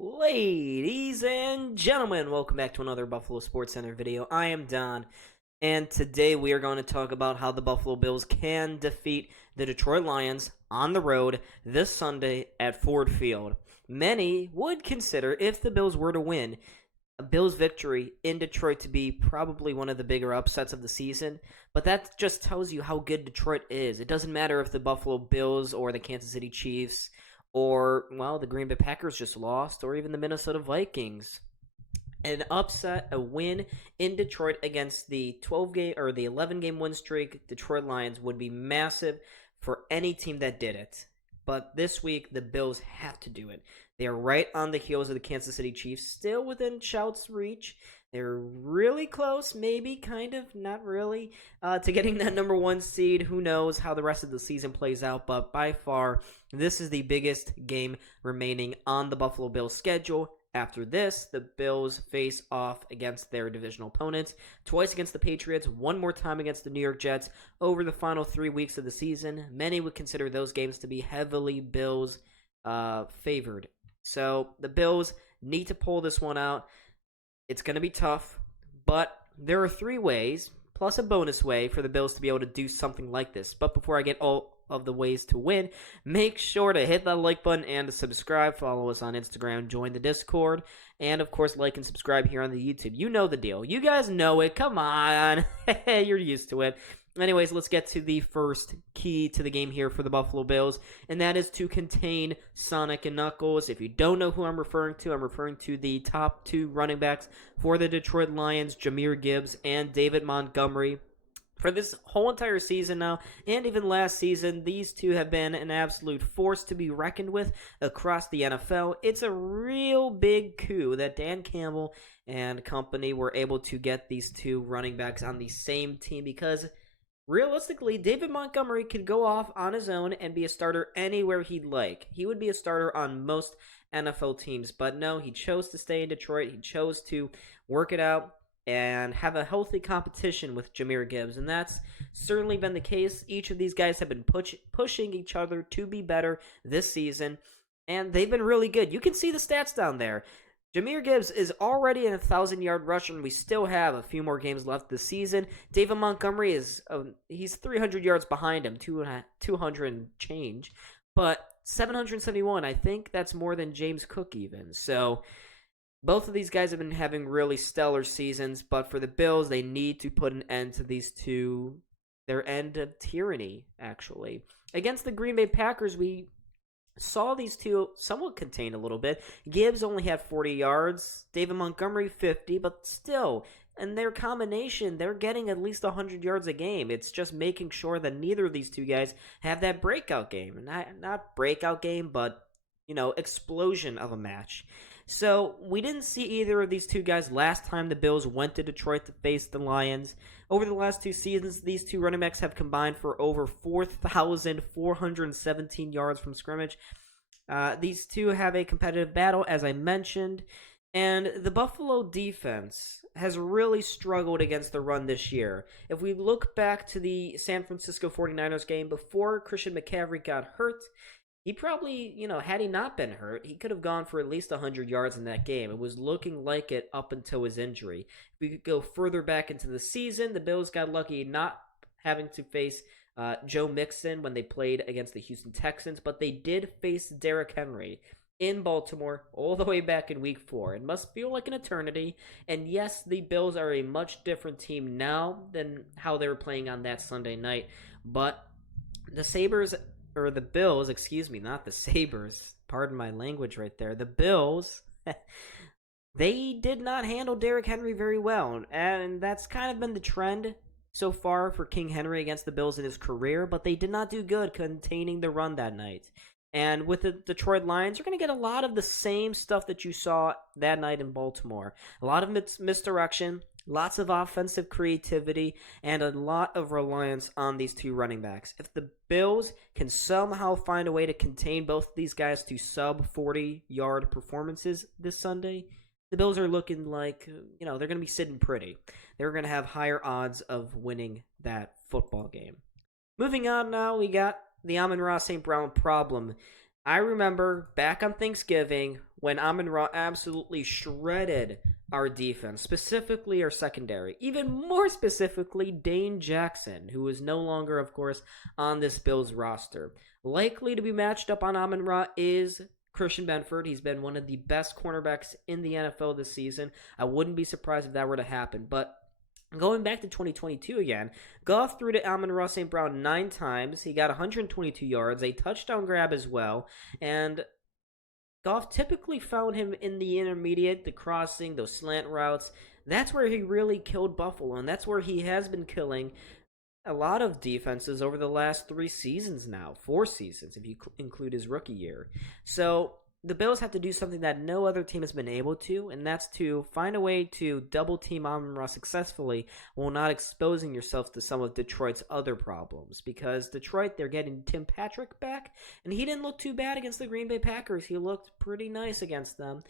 Ladies and gentlemen, welcome back to another Buffalo SportsCenter video. I am Don, and today we are going to talk about how the Buffalo Bills can defeat the Detroit Lions on the road this Sunday at Ford Field. Many would consider, if the Bills were to win, a Bills victory in Detroit to be probably one of the bigger upsets of the season, but that just tells you how good Detroit is. It doesn't matter if the Buffalo Bills or the Kansas City Chiefs or, well, the Green Bay Packers just lost, or even the Minnesota Vikings. An upset, a win in Detroit against the 12-game or the 11-game win streak Detroit Lions would be massive for any team that did it. But this week, the Bills have to do it. They are right on the heels of the Kansas City Chiefs, still within shout's reach. They're really close, maybe, kind of, not really, to getting that number one seed. Who knows how the rest of the season plays out, but by far, this is the biggest game remaining on the Buffalo Bills schedule. After this, the Bills face off against their divisional opponents, twice against the Patriots, one more time against the New York Jets over the final 3 weeks of the season. Many would consider those games to be heavily Bills favored. So the Bills need to pull this one out. It's going to be tough, but there are 3 ways, plus a bonus way, for the Bills to be able to do something like this. But before I get all of the ways to win, make sure to hit that like button and to subscribe. Follow us on Instagram, join the Discord, and of course like and subscribe here on the YouTube. You know the deal. You guys know it. Come on. You're used to it. Anyways, let's get to the first key to the game here for the Buffalo Bills, and that is to contain Sonic and Knuckles. If you don't know who I'm referring to the top 2 running backs for the Detroit Lions, Jahmyr Gibbs and David Montgomery. For this whole entire season now, and even last season, these two have been an absolute force to be reckoned with across the NFL. It's a real big coup that Dan Campbell and company were able to get these 2 running backs on the same team, because realistically, David Montgomery could go off on his own and be a starter anywhere he'd like. He would be a starter on most NFL teams, but no, he chose to stay in Detroit. He chose to work it out and have a healthy competition with Jahmyr Gibbs, and that's certainly been the case. Each of these guys have been pushing each other to be better this season, and they've been really good. You can see the stats down there. Jahmyr Gibbs is already an 1,000-yard rusher, and we still have a few more games left this season. David Montgomery is he's 300 yards behind him, 200 and change, but 771. I think that's more than James Cook even. So both of these guys have been having really stellar seasons, but for the Bills, they need to put an end to these two, their end of tyranny, actually. Against the Green Bay Packers, we saw these two somewhat contained a little bit. Gibbs only had 40 yards, David Montgomery 50, but still, in their combination, they're getting at least 100 yards a game. It's just making sure that neither of these two guys have that breakout game. Not breakout game, but, explosion of a match. So we didn't see either of these two guys last time the Bills went to Detroit to face the Lions. Over the last 2 seasons, these 2 running backs have combined for over 4,417 yards from scrimmage. These 2 have a competitive battle, as I mentioned, and the Buffalo defense has really struggled against the run this year. If we look back to the San Francisco 49ers game before Christian McCaffrey got hurt, he probably, had he not been hurt, he could have gone for at least 100 yards in that game. It was looking like it up until his injury. If we could go further back into the season, the Bills got lucky not having to face Joe Mixon when they played against the Houston Texans, but they did face Derrick Henry in Baltimore all the way back in Week 4. It must feel like an eternity, and yes, the Bills are a much different team now than how they were playing on that Sunday night, but the Bills, not the Sabres, pardon my language right there, the Bills, they did not handle Derrick Henry very well, and that's kind of been the trend so far for King Henry against the Bills in his career, but they did not do good containing the run that night. And with the Detroit Lions, you're going to get a lot of the same stuff that you saw that night in Baltimore. A lot of misdirection, lots of offensive creativity, and a lot of reliance on these 2 running backs. If the Bills can somehow find a way to contain both of these guys to sub-40-yard performances this Sunday, the Bills are looking like, they're going to be sitting pretty. They're going to have higher odds of winning that football game. Moving on now, we got the Amon-Ra St. Brown problem. I remember back on Thanksgiving when Amon-Ra absolutely shredded our defense, specifically our secondary. Even more specifically, Dane Jackson, who is no longer, of course, on this Bills roster. Likely to be matched up on Amon-Ra is Christian Benford. He's been one of the best cornerbacks in the NFL this season. I wouldn't be surprised if that were to happen, but going back to 2022 again, Goff threw to Amon-Ra St. Brown 9 times. He got 122 yards, a touchdown grab as well, and Goff typically found him in the intermediate, the crossing, those slant routes. That's where he really killed Buffalo, and that's where he has been killing a lot of defenses over the last 3 seasons now, 4 seasons if you include his rookie year. So the Bills have to do something that no other team has been able to, and that's to find a way to double team Amon-Ra successfully while not exposing yourself to some of Detroit's other problems. Because Detroit, they're getting Tim Patrick back, and he didn't look too bad against the Green Bay Packers. He looked pretty nice against them.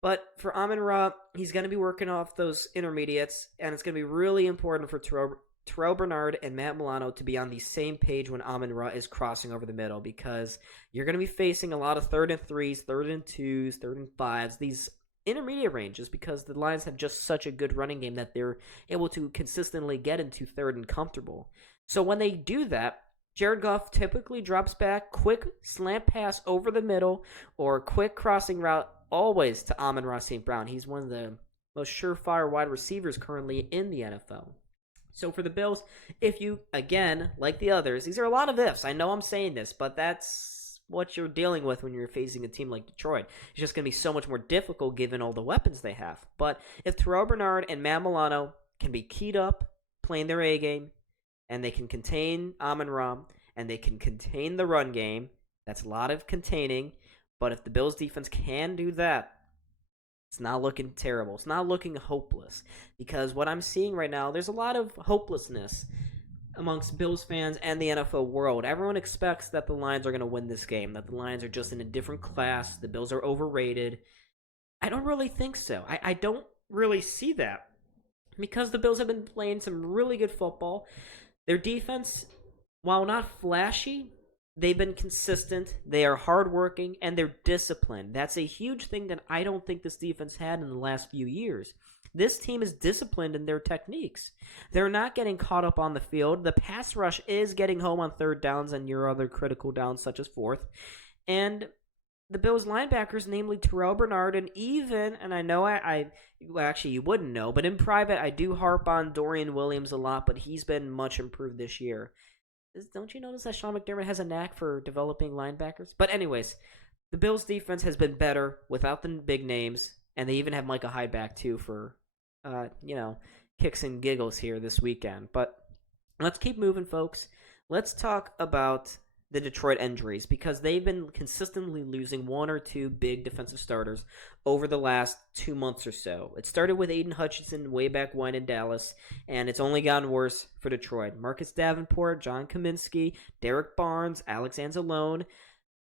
But for Amon-Ra, he's going to be working off those intermediates, and it's going to be really important for Terrell Bernard and Matt Milano to be on the same page when Amon-Ra is crossing over the middle, because you're going to be facing a lot of 3rd and 3s, 3rd and 2s, 3rd and 5s, these intermediate ranges, because the Lions have just such a good running game that they're able to consistently get into 3rd and comfortable. So when they do that, Jared Goff typically drops back, quick slant pass over the middle, or quick crossing route always to Amon-Ra St. Brown. He's one of the most surefire wide receivers currently in the NFL. So for the Bills, if you, again, like the others, these are a lot of ifs. I know I'm saying this, but that's what you're dealing with when you're facing a team like Detroit. It's just going to be so much more difficult given all the weapons they have. But if Terrell Bernard and Matt Milano can be keyed up, playing their A game, and they can contain Amon-Ra, and they can contain the run game, that's a lot of containing. But if the Bills defense can do that, it's not looking terrible. It's not looking hopeless, because what I'm seeing right now, there's a lot of hopelessness amongst Bills fans and the NFL world. Everyone expects that the Lions are going to win this game, that the Lions are just in a different class, the Bills are overrated. I don't really think so. I don't really see that, because the Bills have been playing some really good football. Their defense, while not flashy, they've been consistent, they are hardworking, and they're disciplined. That's a huge thing that I don't think this defense had in the last few years. This team is disciplined in their techniques. They're not getting caught up on the field. The pass rush is getting home on 3rd downs and your other critical downs, such as 4th. And the Bills linebackers, namely Terrell Bernard, and even, and I know actually you wouldn't know, but in private I do harp on Dorian Williams a lot, but he's been much improved this year. Don't you notice that Sean McDermott has a knack for developing linebackers? But anyways, the Bills' defense has been better without the big names, and they even have Micah Hyde back too for, kicks and giggles here this weekend. But let's keep moving, folks. Let's talk about the Detroit injuries, because they've been consistently losing 1 or 2 big defensive starters over the last 2 months or so. It started with Aiden Hutchinson way back when in Dallas, and it's only gotten worse for Detroit. Marcus Davenport, John Kaminsky, Derek Barnes, Alex Anzalone,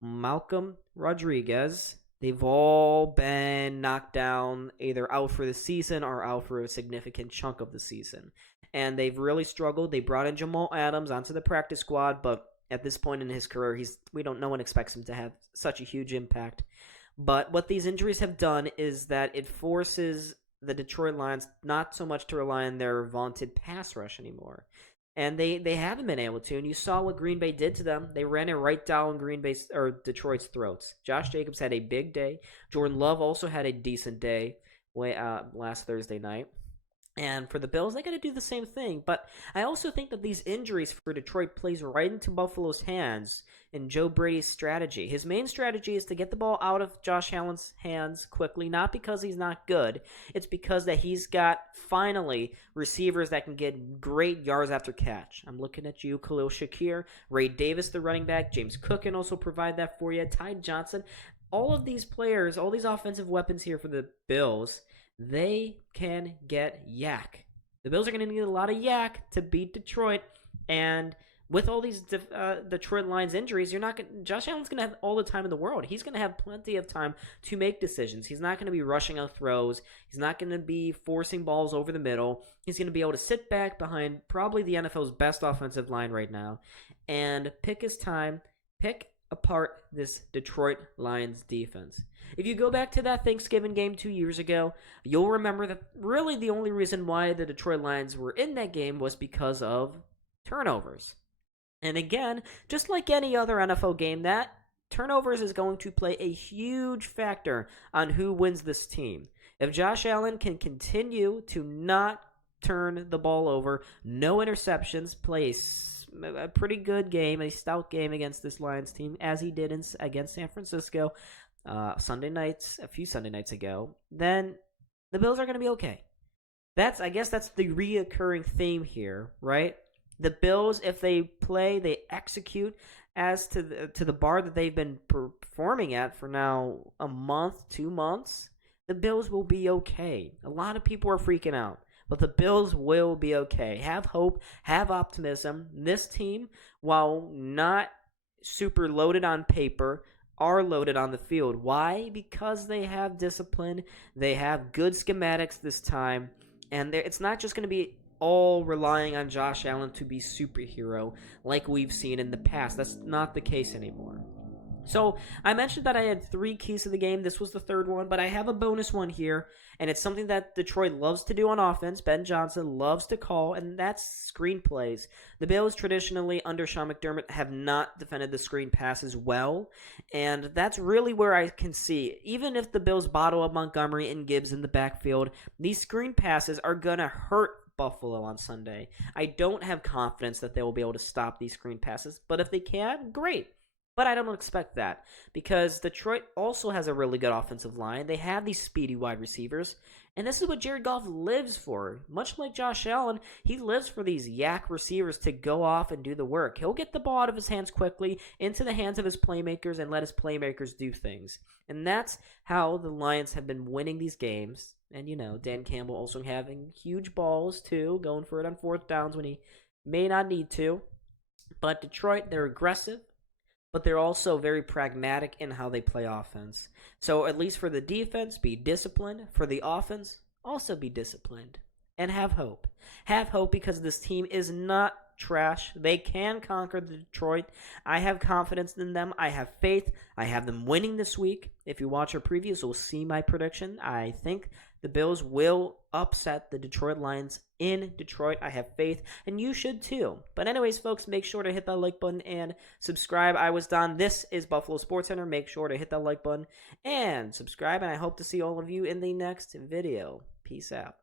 Malcolm Rodriguez, they've all been knocked down, either out for the season or out for a significant chunk of the season. And they've really struggled. They brought in Jamal Adams onto the practice squad, but at this point in his career, no one expects him to have such a huge impact. But what these injuries have done is that it forces the Detroit Lions not so much to rely on their vaunted pass rush anymore. And they haven't been able to. And you saw what Green Bay did to them. They ran it right down Detroit's throats. Josh Jacobs had a big day. Jordan Love also had a decent day last Thursday night. And for the Bills, they got to do the same thing. But I also think that these injuries for Detroit plays right into Buffalo's hands in Joe Brady's strategy. His main strategy is to get the ball out of Josh Allen's hands quickly, not because he's not good. It's because that he's got, finally, receivers that can get great yards after catch. I'm looking at you, Khalil Shakir, Ray Davis, the running back. James Cook can also provide that for you. Ty Johnson. All of these players, all these offensive weapons here for the Bills, they can get yak. The Bills are going to need a lot of yak to beat Detroit, and with all these Detroit Lions injuries, Josh Allen's going to have all the time in the world. He's going to have plenty of time to make decisions. He's not going to be rushing out throws. He's not going to be forcing balls over the middle. He's going to be able to sit back behind probably the NFL's best offensive line right now and pick his time, pick apart this Detroit Lions defense. If you go back to that Thanksgiving game 2 years ago, you'll remember that really the only reason why the Detroit Lions were in that game was because of turnovers. And again, just like any other NFL game, that turnovers is going to play a huge factor on who wins this team. If Josh Allen can continue to not turn the ball over, no interceptions, play a pretty good game, a stout game against this Lions team, as he did against San Francisco a few Sunday nights ago, then the Bills are going to be okay. I guess that's the reoccurring theme here, right? The Bills, if they play, they execute as to the bar that they've been performing at for now a month, 2 months. The Bills will be okay. A lot of people are freaking out, but the Bills will be okay. Have hope, have optimism. This team, while not super loaded on paper, are loaded on the field. Why? Because they have discipline, they have good schematics this time, and it's not just going to be all relying on Josh Allen to be superhero like we've seen in the past. That's not the case anymore. So I mentioned that I had 3 keys to the game. This was the third one, but I have a bonus one here, and it's something that Detroit loves to do on offense. Ben Johnson loves to call, and that's screenplays. The Bills traditionally, under Sean McDermott, have not defended the screen passes well, and that's really where I can see, even if the Bills bottle up Montgomery and Gibbs in the backfield, these screen passes are going to hurt Buffalo on Sunday. I don't have confidence that they will be able to stop these screen passes, but if they can, great. But I don't expect that because Detroit also has a really good offensive line. They have these speedy wide receivers, and this is what Jared Goff lives for. Much like Josh Allen, he lives for these yak receivers to go off and do the work. He'll get the ball out of his hands quickly into the hands of his playmakers and let his playmakers do things. And that's how the Lions have been winning these games. And, Dan Campbell also having huge balls, too, going for it on 4th downs when he may not need to. But Detroit, they're aggressive, but they're also very pragmatic in how they play offense. So at least for the defense, be disciplined. For the offense, also be disciplined. And have hope. Have hope because this team is not trash. They can conquer the Detroit. I have confidence in them. I have faith. I have them winning this week. If you watch our previews, you'll see my prediction. I think the Bills will upset the Detroit Lions in Detroit. I have faith, and you should too. But anyways, folks, make sure to hit that like button and subscribe. I was Don. This is Buffalo SportsCenter. Make sure to hit that like button and subscribe, and I hope to see all of you in the next video. Peace out.